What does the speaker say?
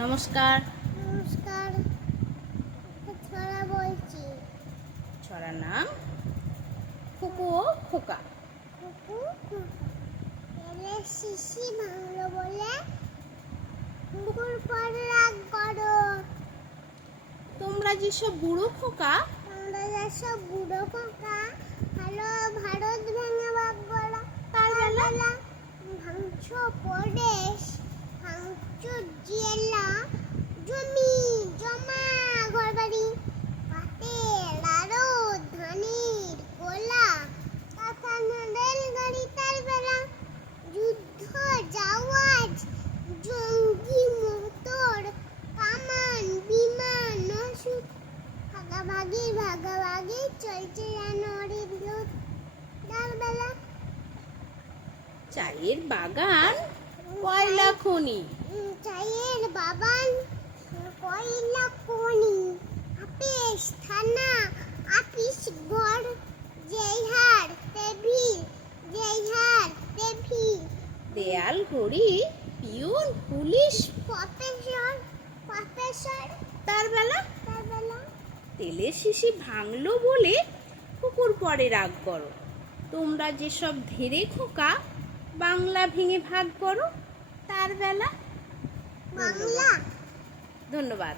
নমস্কার। নমস্কার। ছড়া বলছি। ছড়ার নাম খুকু ও খোকা। কুকু এলে শিশি ভাঙলো বলে কুকুর পরে রাগ করো। তোমরা যেসব বুড়ো খোকা, তোমরা যেসব বুড়ো খোকা ভালো ভারত ভেঙে ভাগ করো। তার বেলা ভাঙছো পরেশ, ভাঙছো জেলা, জমি জমা ঘর বাড়ি, পাটের আরো ধানের গোলা, কারখানা রেলগাড়ি তার বেলা, যুদ্ধ জাহাজ জঙ্গি মোটর কামান বিমান ওষুধ, ভাগাভাগি চলছে জানুয়ারির লুট। তার বেলা চায়ের বাগান, কয়লা খনি, চায়ের বাগান, কয়লা খনি, আপিস থানা, আপিস ঘর, জেহার টেবিল, জেহার টেবিল, দেয়াল ঘড়ি, পিয়ন পুলিশ, প্রফেসর প্রফেসর। তার বেলা তার বেলা তেলের শিশি ভাঙলো বলে কুকুর পরে রাগ করো। তোমরা যেসব ধেড়ে খোকা বাংলা ভেঙে ভাগ করো। তার বেলা বাংলা। ধন্যবাদ।